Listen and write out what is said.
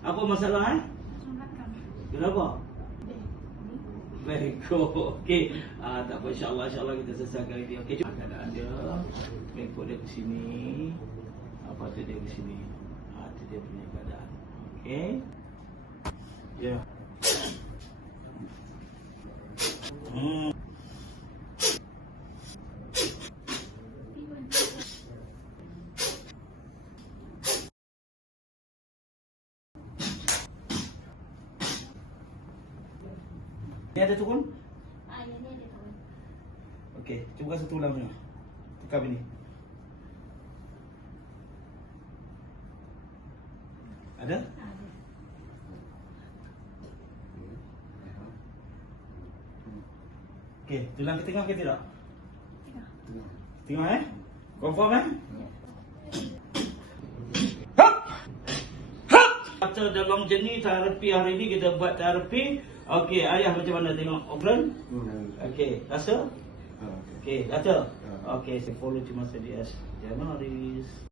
Apa masalah Kenapa? Beko. Okey. Tak apa, insya-Allah kita selesaikan lagi. Okey, cuba keadaan dia. Beko dia ke sini. Apa tu dia ke sini. Tu dia punya keadaan. Okey. Ya. Ni ada turun? Yang ni ada turun. Okey, cuba satu ulang tengah. Tekan ini. Ada? Ada. Okey, tulang ke tengah ke tidak? Tengah. Tengah Confirm Kata dalam jenis terapi hari ni kita buat terapi. Okey, ayah macam mana tengok Ogren? Okey, rasa? Okey, rasa? Okey, saya follow cuma CDS Jamaris.